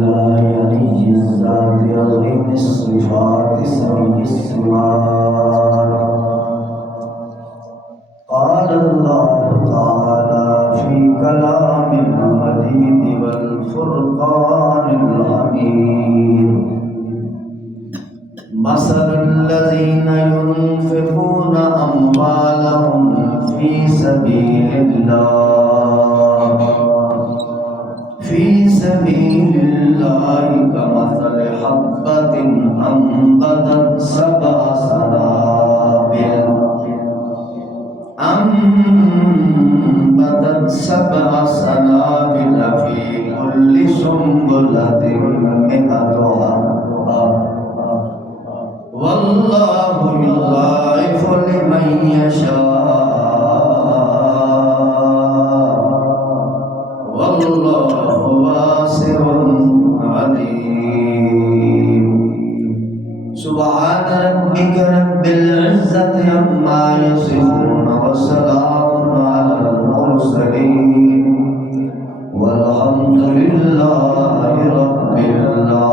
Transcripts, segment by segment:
بالله علي الذات عظيم الصفات سميع السماوات. قال الله تعالى في كلام المجيد والفرقان الحميد: مثل الذين ينفقون أموالهم في سبيل الله كمثل حبة أنبتت سبع سنابل في كل سنبلة 100 حبة والله يضاعف لمن يشاء والله واسع عليم. سبحان ربك رب العزة عما يصفون وسلام على المرسلين والحمد لله رب العالمين.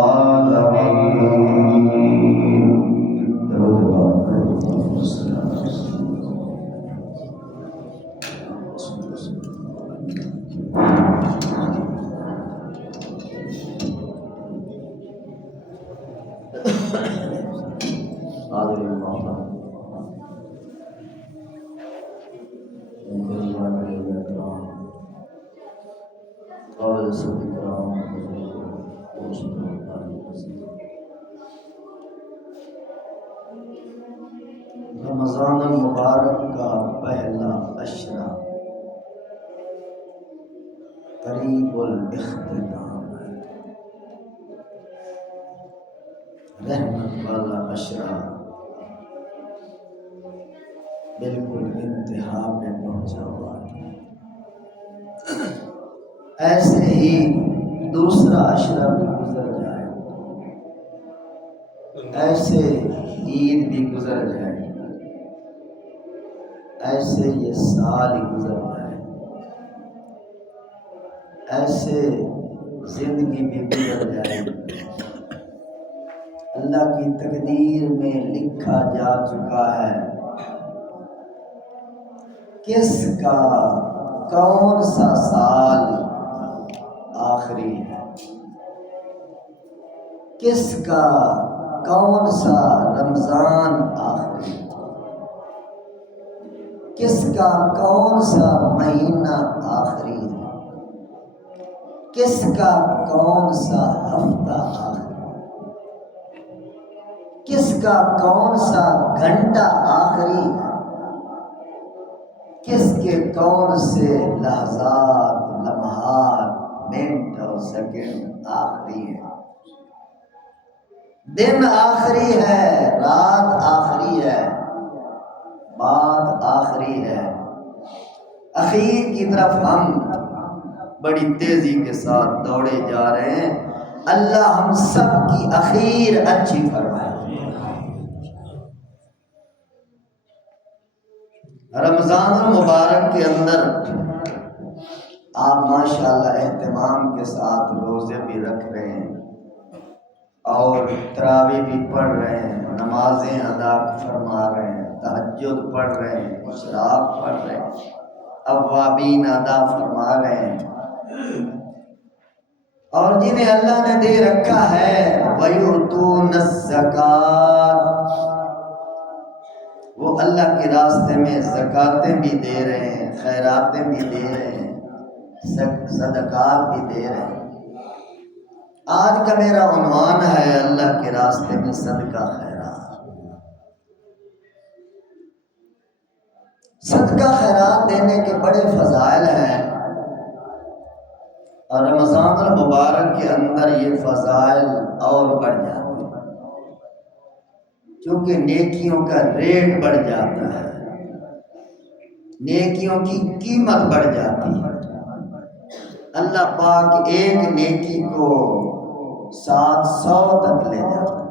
رمضان المبارک کا پہلا عشرہ قریب الاختتام ہے. رحمت والا عشرہ بالکل انتہا میں پہنچا ہوا ہے. ایسے ہی دوسرا عشرہ بھی گزر جائے، ایسے عید بھی گزر جائے، ایسے یہ سال ہی گزر جائے، ایسے زندگی بھی گزر جائے. اللہ کی تقدیر میں لکھا جا چکا ہے کس کا کون سا سال آخری ہے، کس کا کون سا رمضان آخری ہے، کس کا کون سا مہینہ آخری ہے، کس کا کون سا ہفتہ آخری ہے، کس کا کون سا گھنٹہ آخری ہے، کس کے کون سے لحظات، لمحات، منٹ اور سیکنڈ آخری ہے. دن آخری ہے، رات آخری ہے، بات آخری ہے. اخیر کی طرف ہم بڑی تیزی کے ساتھ دوڑے جا رہے ہیں. اللہ ہم سب کی اخیر اچھی فرمائے. رمضان المبارک کے اندر آپ ماشاءاللہ اہتمام کے ساتھ روزے بھی رکھ رہے ہیں اور تراویح بھی پڑھ رہے ہیں، نمازیں ادا فرما رہے ہیں، تہجد پڑھ رہے ہیں، اشراق پڑھ رہے ہیں، اوابین ادا فرما رہے ہیں. اور جنہیں اللہ نے دے رکھا ہے وَيُؤْتُونَ الزَّكَاةَ، وہ اللہ کے راستے میں زکاتیں بھی دے رہے ہیں، خیراتیں بھی دے رہے ہیں، صدقات بھی دے رہے ہیں. آج کا میرا عنوان ہے اللہ کے راستے میں صدقہ خیرات. صدقہ خیرات دینے کے بڑے فضائل ہیں اور رمضان المبارک کے اندر یہ فضائل اور بڑھ جاتے ہیں کیونکہ نیکیوں کا ریٹ بڑھ جاتا ہے، نیکیوں کی قیمت بڑھ جاتی ہے. اللہ پاک ایک نیکی کو 700 تک لے جاتا ہے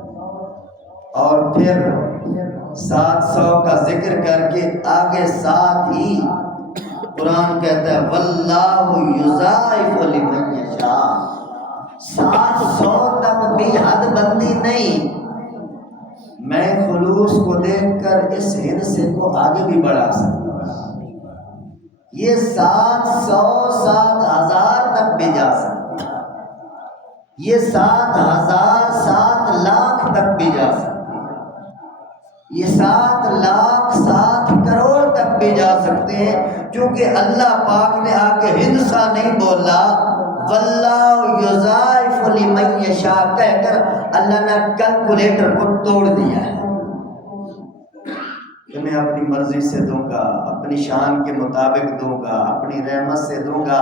اور پھر 700 کا ذکر کر کے آگے ساتھ ہی قرآن کہتا ہے واللہ یضاعف لمن یشاء. 700 بھی حد بندی نہیں، میں خلوص کو دیکھ کر اس ہندسے کو آگے بھی بڑھا سکتا ہوں، یہ 700 7,000 تک بھی جا سکتا ہے، یہ 7,000 7,00,000 تک بھی جا سکتا ہے، یہ 7,00,000 7 کروڑ تک بھی جا سکتے ہیں، کیونکہ اللہ پاک نے آ کے ہندسہ نہیں بولا، واللہ یضاعف لمن یشاء کہہ کر اللہ نے کیلکولیٹر کو توڑ دیا ہے کہ میں اپنی مرضی سے دوں گا، اپنی شان کے مطابق دوں گا، اپنی رحمت سے دوں گا۔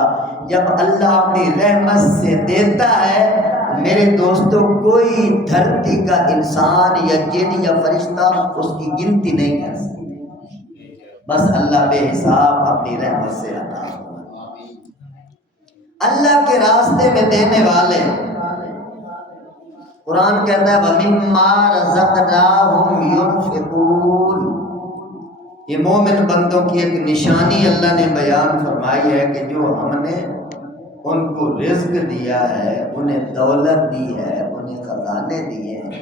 جب اللہ اپنی رحمت سے دیتا ہے میرے دوستوں، کوئی دھرتی کا انسان یا جن یا فرشتہ اس کی گنتی نہیں کر سکتا، بس اللہ بے حساب اپنی رحمت سے عطا کرتا ہے۔ اللہ کے راستے میں دینے والے، قرآن کہتا ہے وَمِمَّا رَزَقْنَاهُمْ يُنْفِقُونَ، یہ مومن بندوں کی ایک نشانی اللہ نے بیان فرمائی ہے کہ جو ہم نے ان کو رزق دیا ہے، انہیں دولت دی ہے، انہیں خزانے دیے ہیں،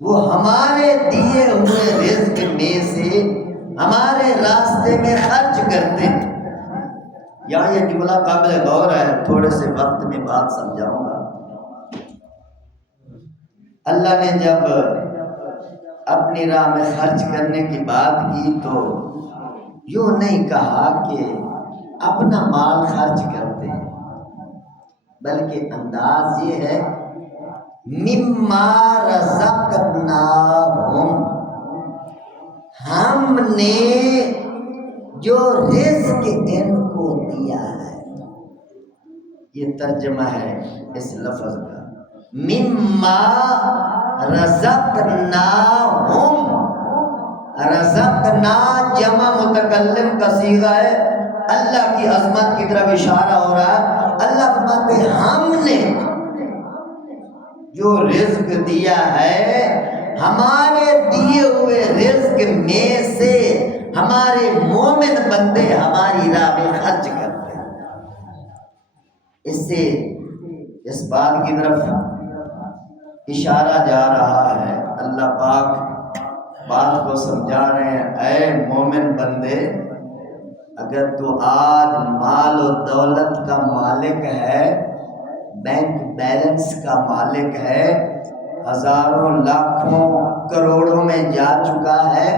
وہ ہمارے دیے ہوئے رزق میں سے ہمارے راستے میں خرچ کرتے ہیں۔ یہاں یہ جملہ قابل غور ہے، تھوڑے سے وقت میں بات سمجھاؤں گا۔ اللہ نے جب اپنی راہ میں خرچ کرنے کی بات کی تو یوں نہیں کہا کہ اپنا مال خرچ کرتے ہیں، بلکہ انداز یہ ہے مما رزقناہم، ہم نے جو رزق ان کو دیا ہے، یہ ترجمہ ہے اس لفظ کا، مما رزقناہم، رزقنا جمع متکلم کا صیغہ ہے، اللہ کی عظمت کی طرف اشارہ ہو رہا ہے۔ اللہ فرماتے ہیں ہم نے جو رزق دیا ہے، ہمارے دیے ہوئے رزق میں سے ہمارے مومن بندے ہماری راہ میں خرچ کرتے ہیں۔ اس سے اس بات کی طرف اشارہ جا رہا ہے، اللہ پاک بات کو سمجھا رہے ہیں، اے مومن بندے، اگر تو آج مال و دولت کا مالک ہے، بینک بیلنس کا مالک ہے، ہزاروں لاکھوں کروڑوں میں جا چکا ہے،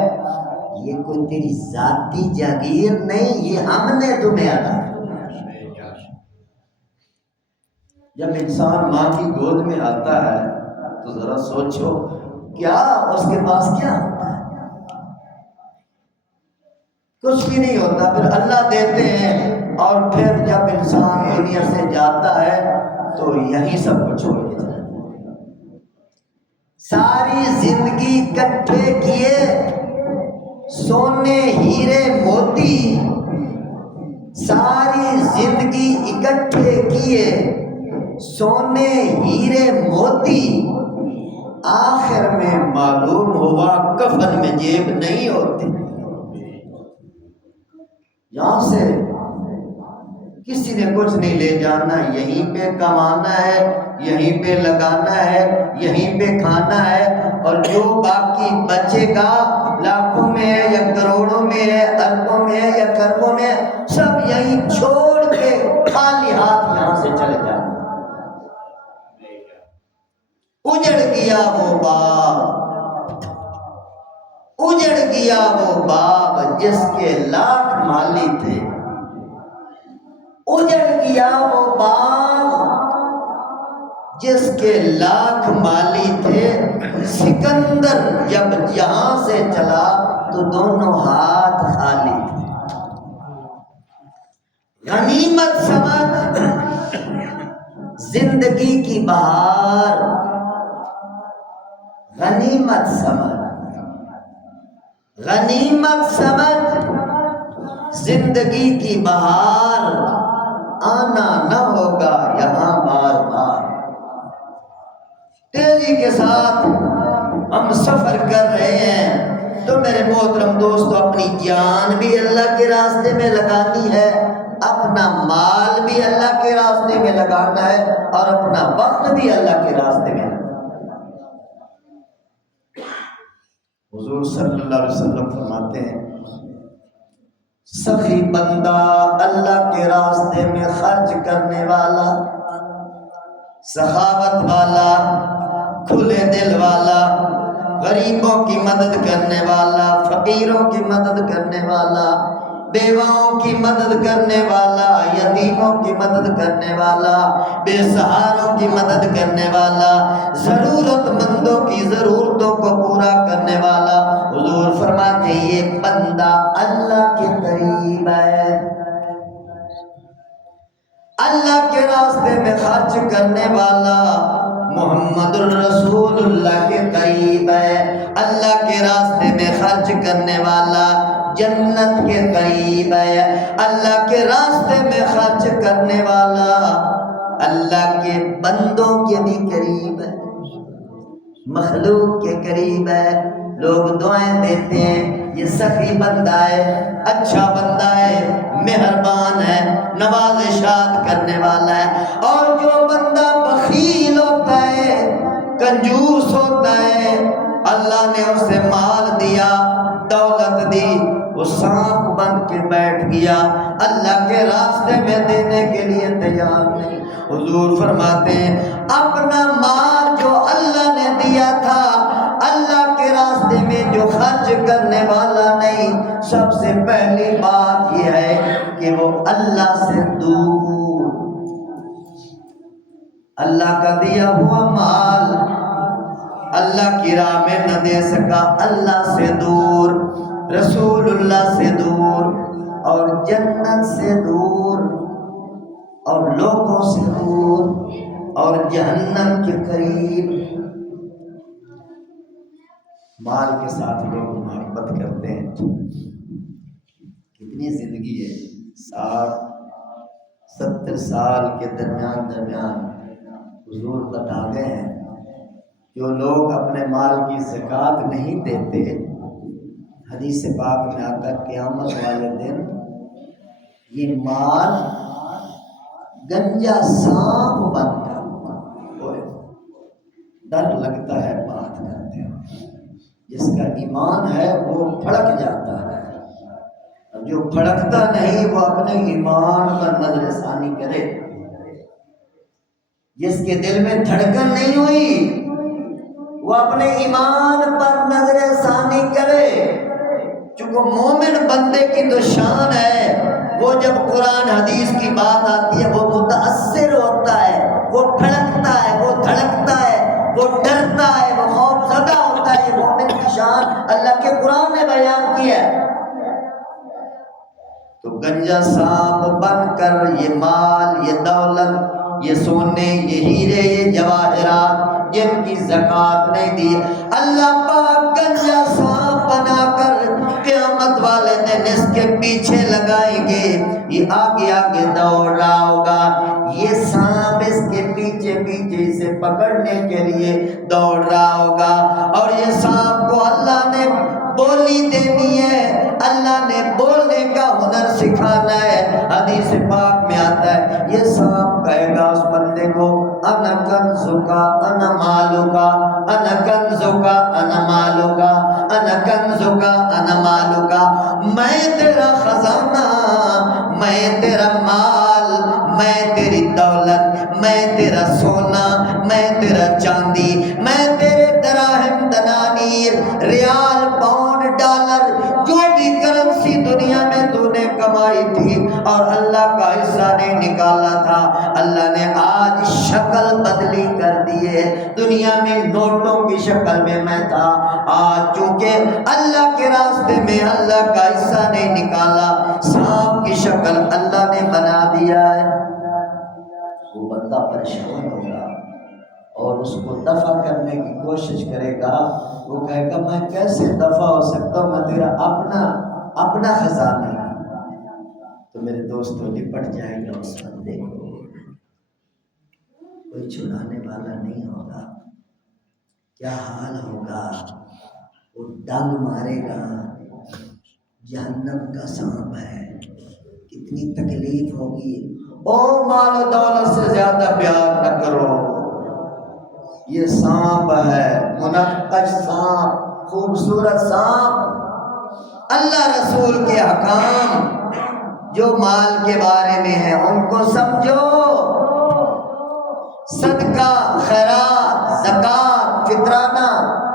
یہ کوئی تیری ذاتی جاگیر نہیں، یہ ہم نے تمہیں عطا کیا۔ جب انسان ماں کی گود میں آتا ہے تو ذرا سوچو کیا اس کے پاس کیا ہوتا ہے؟ کچھ بھی نہیں ہوتا، پھر اللہ دیتے ہیں، اور پھر جب انسان دنیا سے جاتا ہے تو یہی سب کچھ چھوڑ کے جاتا ہے۔ ساری زندگی اکٹھے کیے سونے ہیرے موتی، ساری زندگی اکٹھے کیے سونے ہیرے موتی، آخر میں معلوم ہوا کفن میں جیب نہیں ہوتی۔ یہاں سے کسی نے کچھ نہیں لے جانا، یہیں پہ کمانا ہے، یہیں پہ لگانا ہے، یہیں پہ کھانا ہے، اور جو باقی بچے گا لاکھوں میں ہے یا کروڑوں میں ہے، اربوں میں ہے یا کروڑوں میں ہے، سب یہیں چھوڑ کے خالی ہاتھ یہاں سے چلے جانا۔ اجڑ گیا وہ باغ، اجڑ گیا وہ باغ جس کے لاکھ مالی تھے، اجڑ گیا وہ باغ جس کے لاکھ مالی تھے۔ سکندر جب یہاں سے چلا تو دونوں ہاتھ خالی تھے۔ غنیمت سمجھ زندگی کی بہار، غنیمت سمجھ، غنیمت سمجھ زندگی کی بہار، آنا نہ ہوگا یہاں بار بار۔ تیزی کے ساتھ ہم سفر کر رہے ہیں تو میرے محترم دوستو، اپنی جان بھی اللہ کے راستے میں لگانی ہے، اپنا اپنا مال بھی اللہ کے راستے میں لگانا ہے اور اپنا وقت بھی اللہ کے راستے میں لگانا ہے۔ حضور صلی اللہ علیہ وسلم فرماتے ہیں سخی بندہ اللہ کے راستے میں خرچ کرنے والا، سخاوت والا، کھلے دل والا، غریبوں کی مدد کرنے والا، فقیروں کی مدد کرنے والا، بیواؤں کی مدد کرنے والا، یتیموں کی مدد کرنے والا، بے سہاروں کی مدد کرنے والا، ضرورت مندوں کی ضرورتوں کو پورا کرنے والا، حضور فرماتے یہ بندہ اللہ کے قریب ہے۔ اللہ کے راستے میں خرچ کرنے والا محمد الرسول اللہ کے قریب ہے۔ اللہ کے راستے میں خرچ کرنے والا جنت کے قریب ہے۔ اللہ کے راستے میں خرچ کرنے والا اللہ کے بندوں کے بھی قریب ہے، مخلوق کے قریب ہے۔ لوگ دعائیں دیتے ہیں یہ سخی بندہ ہے، اچھا بندہ ہے، مہربان ہے، نوازشات کرنے والا ہے۔ اور جو بندہ بخیل ہوتا ہے، کنجوس ہوتا ہے، اللہ نے اسے مال دیا، دولت دی، وہ سانپ بن کے بیٹھ گیا، اللہ کے راستے میں دینے کے لیے تیار نہیں۔ حضور فرماتے ہیں اپنا مال جو اللہ نے دیا تھا اللہ کے راستے میں جو خرچ کرنے والا نہیں، سب سے پہلی بات یہ ہے کہ وہ اللہ سے دور، اللہ کا دیا ہوا مال اللہ کی راہ میں نہ دے سکا، اللہ سے دور، رسول اللہ سے دور، اور جنت سے دور، اور لوگوں سے دور، اور جہنم کے قریب۔ مال کے ساتھ لوگ محبت کرتے ہیں، کتنی زندگی ہے، 60-70 سال کے درمیان حضور بتا گئے ہیں جو لوگ اپنے مال کی زکوٰۃ نہیں دیتے، حدیث پاک میں آتا ہے قیامت والے دن یہ مال گنجا سانپ بن کر، ڈر لگتا ہے بات کرتے ہیں، جس کا ایمان ہے وہ پھڑک جاتا ہے، اور جو پھڑکتا نہیں وہ اپنے ایمان پر نظر ثانی کرے۔ جس کے دل میں دھڑکن نہیں ہوئی وہ اپنے ایمان پر نظر ثانی کرے۔ چونکہ مومن بندے کی تو شان ہے، وہ جب قرآن حدیث کی بات آتی ہے وہ متاثر ہوتا ہے، وہ پھڑکتا ہے، وہ دھڑکتا ہے، وہ ڈرتا ہے، وہ خوف زدہ ہوتا ہے۔ یہ مومن کی شان اللہ کے قرآن نے بیان کی ہے۔ تو گنجا سانپ بن کر یہ مال، یہ دولت، یہ سونے، یہ ہیرے، یہ جواہرات جن کی زکوٰۃ نہیں دی، اللہ پاک گنجا سانپ بنا کر قیامت والے دن اس کے پیچھے لگائیں گے۔ یہ آگے آگے دوڑ رہا ہوگا، یہ سانپ اس کے پیچھے پیچھے اسے پکڑنے کے لیے دوڑ رہا ہوگا، اور یہ سانپ کو اللہ نے بولی دینی ہے، اللہ نے بولنے کا ہنر سکھانا ہے۔ حدیث پاک میں آتا ہے یہ سانپ کہے گا اس بندے کو انا کنزکا انا مالکا، انا کنزکا انا مالکا، انا کنزکا انا مالکا، میں تیرا خزانہ، میں تیرا مال، میں تیری دولت، میں تیرا سونا، میں تیرا چاندی، میں تیرے دراہم دنانیر، ریال، پاؤنڈ، ڈالر، جو بھی کرنسی دنیا میں تو نے کمائی تھی اور اللہ کا حصہ نہیں نکالا تھا، اللہ نے آج شکل بدلی کر دی ہے۔ دنیا میں نوٹوں کی شکل میں تھا، آج چونکہ اللہ کے راستے میں اللہ کا حصہ نہیں نکالا، سانپ کی شکل اللہ نے بنا دیا ہے۔ وہ بندہ پریشان ہوگا اور اس کو دفع کرنے کی کوشش کرے گا، وہ کہے گا میں کیسے دفع ہو سکتا ہوں، میں تیرا اپنا خزانہ ہے۔ تو میرے دوستوں لپٹ جائے گا اس بندے کو، کوئی چھڑانے والا نہیں ہوگا۔ کیا حال ہوگا، وہ ڈنگ مارے گا، جہنم کا سانپ ہے، کتنی تکلیف ہوگی. او مال و دولت سے زیادہ پیار نہ کرو. یہ سانپ ہے، منقش سانپ، خوبصورت سانپ. اللہ رسول کے حکام جو مال کے بارے میں ہیں ان کو سمجھو. صدقہ، خیرات، زکوٰۃ، فطرانہ،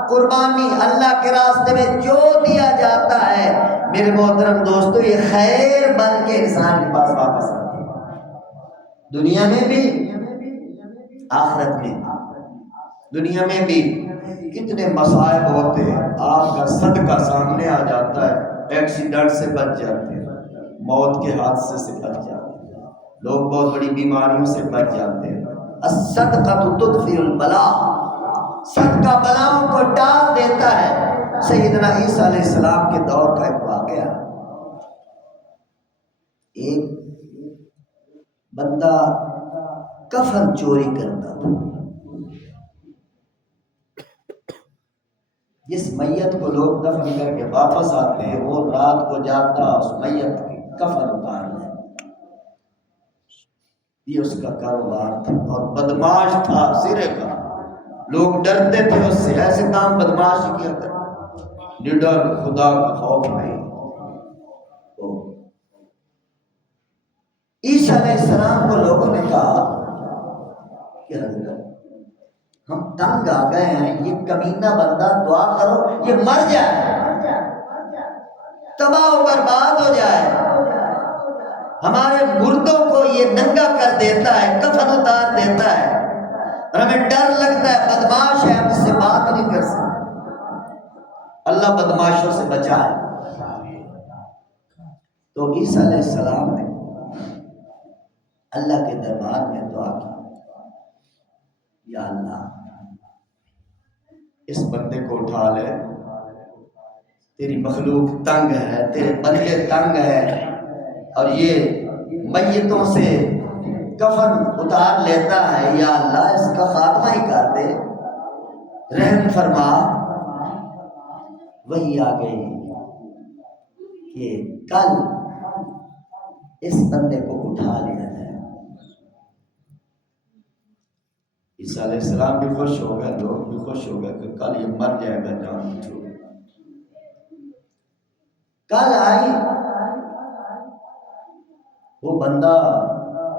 قربانی، اللہ کے راستے میں جو دیا جاتا ہے میرے محترم دوستو، یہ خیر بن کے انسان کے پاس واپس آتی ہے، دنیا میں بھی آخرت میں بھی. دنیا میں بھی کتنے مصائب ہوتے ہیں، آپ کا صدقہ سامنے آ جاتا ہے، ایکسیڈنٹ سے بچ جاتے ہیں، موت کے حادثے سے بچ جاتے ہیں، لوگ بہت بڑی بیماریوں سے بچ جاتے ہیں. الصدقۃ تطفئ البلاء، صدقہ بلاؤں کو ٹال دیتا ہے. سیدنا عیسیٰ علیہ السلام کے دور کا ایک واقعہ، ایک بندہ کفن چوری کرتا تھا. جس میت کو لوگ دفن کر کے واپس آتے ہیں وہ رات کو جاتا اس میت کی کفن اتار لے. یہ اس کا کاروبار تھا اور بدماش تھا سرے کا. لوگ ڈرتے تھے اس سے، ایسے کام بدماش کیا کرتا، نڈر، خدا کا خوف نہیں. عیسیٰ علیہ السلام کو لوگوں نے کہا کہ حضرت ہم تنگ آ گئے ہیں، یہ کمینہ بندہ دعا کرو یہ مر جائے، تباہ و برباد ہو جائے. ہمارے مردوں کو یہ ننگا کر دیتا ہے، کفن اتار دیتا ہے اور ہمیں ڈر لگتا ہے، بدماش ہے، ہم اس سے بات نہیں کر سکتے. اللہ بدماشوں سے بچائے. تو عیسیٰ علیہ السلام نے اللہ کے دربار میں دعا کی، یا اللہ اس بندے کو اٹھا لے، تیری مخلوق تنگ ہے، تیرے بندے تنگ ہے اور یہ میتوں سے کفن اتار لیتا ہے. یا اللہ اس کا خاتمہ ہی کر دے، رحم فرما. وہی آ گئی کہ کل اس بندے کو اٹھا لیا جائے. عیسیٰ علیہ السلام بھی خوش ہو گئے، لوگ بھی خوش ہو گئے کہ کل یہ مر جائے گا جان چھوڑ. کل آئی، وہ بندہ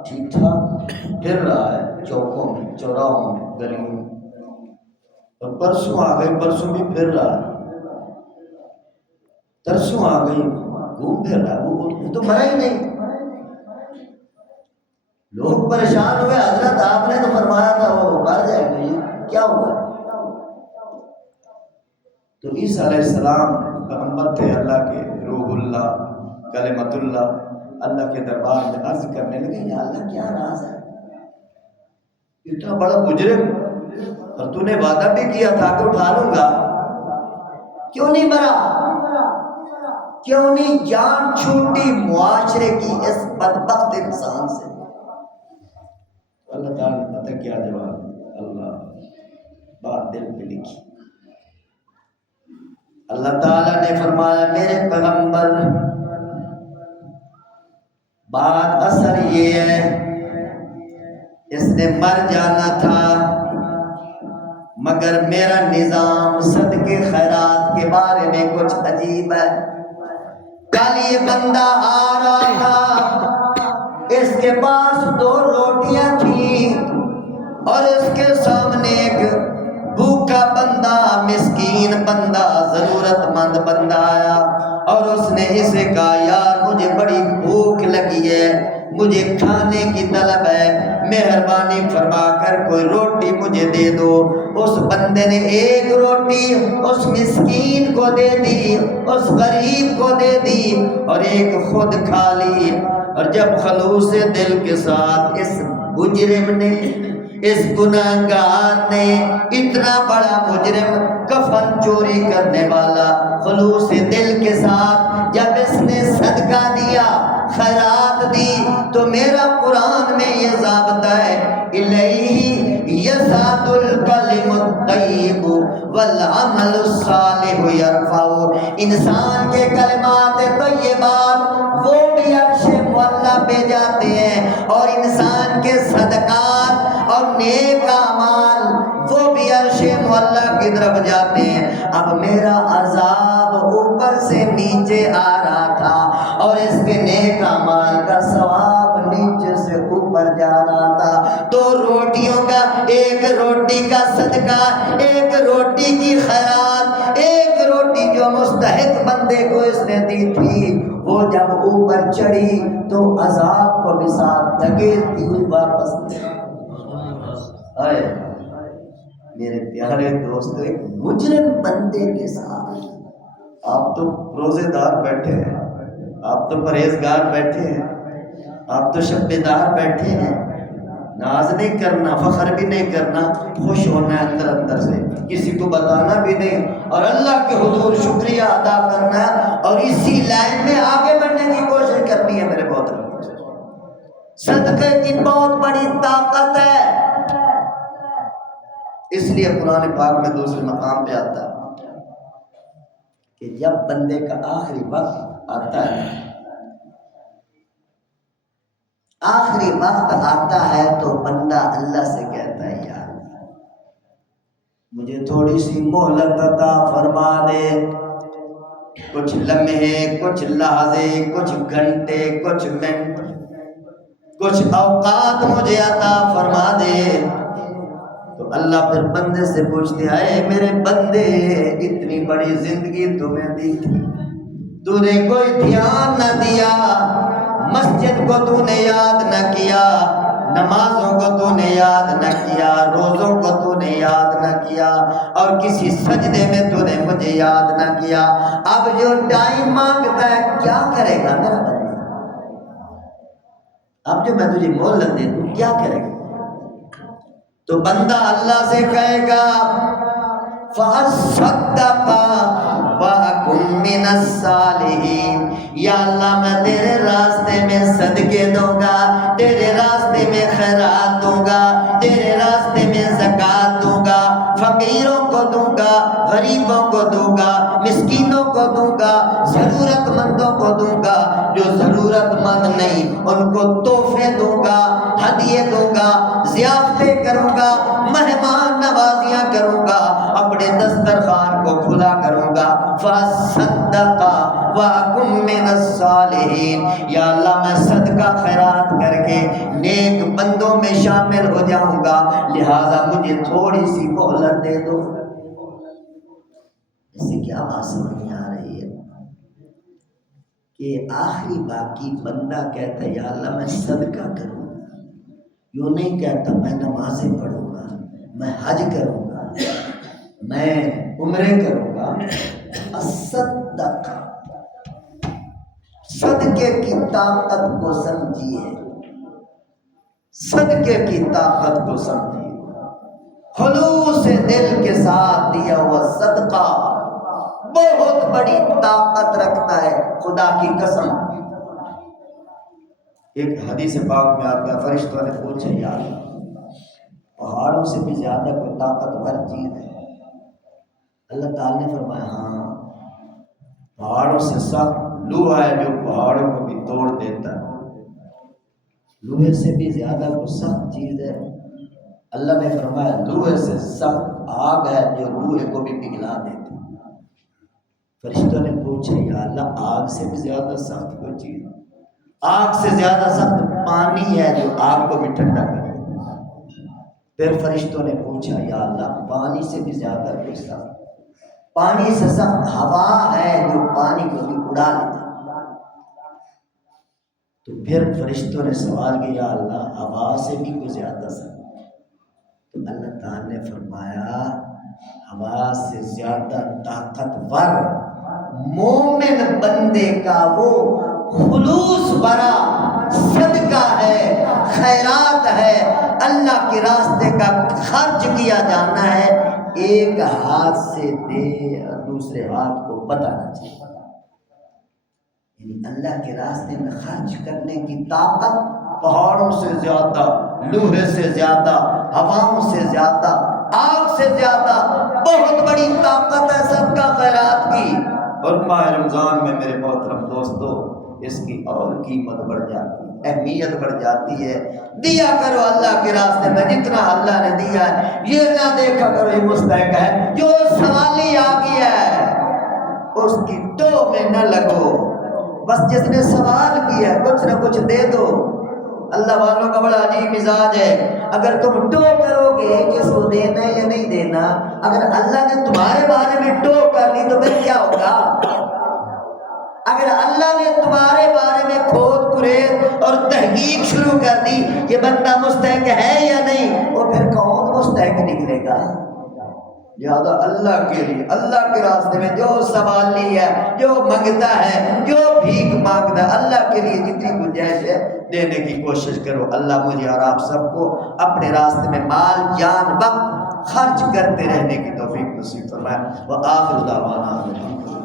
ٹھیک ٹھاک پھر رہا ہے چوکوں میں، چوراہوں میں، گلیوں میں. اور پرسوں آ گئی، پرسوں بھی پھر رہا ہے، ترسوں آ گئی، گھوم پھر رہا ہے. وہ تو مرا ہی نہیں. لوگ پریشان ہوئے، حضرت آپ نے تو فرمایا تھا وہ مر جائے گا، یہ کیا ہوا؟ تو عیسیٰ علیہ السلام پیغمبر تھے اللہ کے، روح اللہ، کلمت اللہ، اللہ کے دربار میں عرض کرنے لگے، یا اللہ کیا راز ہے؟ اتنا بڑا مجرم اور تو نے وعدہ بھی کیا تھا کہ اٹھا لوں گا، کیوں نہیں مرا؟ کیوں نہیں جان چھوٹی معاشرے کی اس بدبخت انسان سے؟ اللہ تعالیٰ نے پتہ کیا جواب، اللہ بات دل پہ لکھی. اللہ تعالیٰ نے فرمایا میرے پیغمبر بات اثر یہ ہے، اس نے مر جانا تھا مگر میرا نظام صدقے خیرات کے بارے میں کچھ عجیب ہے. کل یہ بندہ آ رہا تھا، اس کے پاس 2 روٹیاں تھیں اور اس کے سامنے ایک بھوکا بندہ، مسکین بندہ، ضرورت مند بندہ آیا اور اس نے اسے کہا یار مجھے بڑی بھوک لگی ہے، مجھے کھانے کی طلب ہے، مہربانی فرما کر کوئی روٹی مجھے دے دو. اس بندے نے 1 روٹی اس مسکین کو دے دی، اس غریب کو دے دی اور 1 خود کھا لی. اور جب خلوص دل کے ساتھ اس مجرم نے، اس گناہگار نے، اتنا بڑا مجرم، کفن چوری کرنے والا، خلوص دل کے ساتھ جب اس نے صدقہ دیا، خیرات دی، تو میرا قرآن میں یہ ضابطہ ہے الیہ یصعد الکلم الطیب والعمل الصالح یرفعہ. انسان کے کلمات طیبات وہ بھی عرش اللہ پہ جاتے ہیں، اور انسان کے صدقات اور نیک اعمال وہ بھی عرش معلیٰ کی طرف جاتے ہیں۔ اب میرا عذاب اوپر سے نیچے آ رہا تھا اور اس کے نیک اعمال کا ثواب نیچے سے اوپر جا رہا تھا۔ دو روٹیوں کا، ایک روٹی کا صدقہ، ایک روٹی کی خیرات، ایک روٹی جو مستحق بندے کو اس نے دی تھی، وہ جب اوپر چڑھی تو عذاب کو بھی ساتھ دھکیلتی ہوئی واپس آئے۔ میرے پیارے دوستو، ایک مجرم بندے کے ساتھ آپ تو روزے دار بیٹھے ہیں، آپ تو پرہیزگار بیٹھے ہیں، آپ تو شب دار بیٹھے ہیں، ناز نہیں کرنا، فخر بھی نہیں کرنا، خوش ہونا ہے اندر اندر سے، کسی کو بتانا بھی نہیں، اور اللہ کے حضور شکریہ ادا کرنا ہے، اور اسی لائن میں آگے بڑھنے کی کوشش کرنی ہے۔ میرے محترم، صدقے کی بہت بڑی طاقت ہے، اس لیے قرآن پاک میں دوسرے مقام پہ آتا ہے کہ جب بندے کا آخری وقت آتا ہے، آخری وقت آتا ہے تو بندہ اللہ سے کہتا ہے یار مجھے تھوڑی سی مہلت عطا فرما دے، کچھ لمحے، کچھ لحظے، کچھ گھنٹے، کچھ منٹ، کچھ اوقات مجھے عطا فرما دے۔ تو اللہ پھر بندے سے پوچھتے ہیں، میرے بندے اتنی بڑی زندگی تمہیں دی تھی، تو نے کوئی دھیان نہ دیا، مسجد کو تو نے یاد نہ کیا، نمازوں کو تو نے یاد نہ کیا، روزوں کو تو نے یاد نہ کیا، اور کسی سجدے میں تو نے مجھے یاد نہ کیا۔ اب جو ٹائم مانگتا ہے کیا کرے گا میرا بندہ؟ اب جو میں تجھے مہلت دے دوں کیا کرے گا؟ تو بندہ اللہ سے کہے گا فَأَصَّدَّقَ وَأَكُن مِّنَ الصَّالِحِينَ، یا اللہ میں تیرے راستے میں صدقے دوں گا، تیرے راستے میں خیرات دوں گا، تیرے راستے میں زکوٰۃ دوں گا، فقیروں کو دوں گا، غریبوں کو دوں گا، مسکینوں کو دوں گا، ضرورت مندوں کو دوں گا، جو ضرورت مند نہیں ان کو تحفے دوں گا، ہدیے دوں گا، ضیافتیں کروں گا، مہمان نوازیاں کروں گا، اپنے دسترخوان کو کھلا کروں گا۔ فَصَدَّقَ وَأَكُن مِّنَ الصَّالِحِينَ، یا اللہ میں صدقہ خیرات کر کے نیک بندوں میں شامل ہو جاؤں گا، لہذا مجھے تھوڑی سی مہلت دے دو۔ اس سے کیا بات سمجھ میں آ رہی ہے کہ آخری باقی بندہ کہتا ہے یا اللہ میں صدقہ کروں، یوں نہیں کہتا میں نمازیں پڑھوں گا، میں حج کروں گا، میں عمرے کروں گا۔ الصدقہ، صدقے کی طاقت کو سمجھیے، صدقے کی طاقت کو سمجھیے، خلوص دل کے ساتھ دیا ہوا صدقہ بہت بڑی طاقت رکھتا ہے، خدا کی قسم۔ ایک حدیث پاک میں آتا ہے فرشتوں نے پوچھا یا اللہ پہاڑوں سے بھی زیادہ کوئی طاقتور چیز ہے؟ اللہ تعالی نے فرمایا ہاں، پہاڑوں سے سخت لوہا ہے جو پہاڑوں کو بھی توڑ دیتا ہے، لوہے سے بھی زیادہ کوئی سخت چیز ہے؟ اللہ نے فرمایا لوہے سے سخت آگ ہے جو روح کو بھی پگھلا دیتی۔ فرشتوں نے پوچھا یا اللہ آگ سے بھی زیادہ سخت کوئی چیز؟ آگ سے زیادہ سخت پانی ہے جو آگ کو بھی ٹھنڈا کرے۔ پھر فرشتوں نے پوچھا یا اللہ پانی سے بھی زیادہ کوئی سخت؟ پانی سے سخت ہوا ہے جو پانی کو بھی اڑا لیتا۔ تو پھر فرشتوں نے سوال کیا یا اللہ ہوا سے بھی کوئی زیادہ سخت؟ تو اللہ تعالی نے فرمایا ہوا سے زیادہ طاقتور مومن بندے کا وہ خلوص برا صدقہ ہے، خیرات ہے، اللہ کے راستے کا خرچ کیا جانا ہے، ایک ہاتھ سے دے اور دوسرے ہاتھ کو پتہ نہ چلے۔ یعنی اللہ کے راستے میں خرچ کرنے کی طاقت پہاڑوں سے زیادہ، لوہے سے زیادہ، ہواؤں سے زیادہ، آگ سے زیادہ بہت بڑی طاقت ہے صدقہ خیرات کی۔ اور ماہ رمضان میں میرے محترم دوستو اس کی اور قیمت بڑھ جاتی ہے، اہمیت بڑھ جاتی ہے۔ دیا کرو اللہ کے راستے میں جتنا اللہ نے دیا ہے، یہ نہ دیکھا کرو یہ مستحق ہے، جو سوالی آ گیا ہے اس کی ٹو میں نہ لگو، بس جس نے سوال کیا ہے کچھ نہ کچھ دے دو۔ اللہ والوں کا بڑا عجیب مزاج ہے، اگر تم ٹو کرو گے کہ اس کو دینا ہے یا نہیں دینا، اگر اللہ نے تمہارے بارے میں ٹو کر لی تو پھر کیا ہوگا؟ اگر اللہ نے تمہارے بارے میں کھود کرید اور تحقیق شروع کر دی یہ بندہ مستحق ہے یا نہیں، وہ پھر کون مستحق نکلے گا؟ لہذا اللہ کے لیے اللہ کے راستے میں جو سوالی ہے، جو منگتا ہے، جو بھیک مانگتا ہے، اللہ کے لیے جتنی گنجائش ہے دینے کی کوشش کرو۔ اللہ مجھے اور آپ سب کو اپنے راستے میں مال جان وقت خرچ کرتے رہنے کی توفیق نصیب فرمائے۔ وآخر دعوانا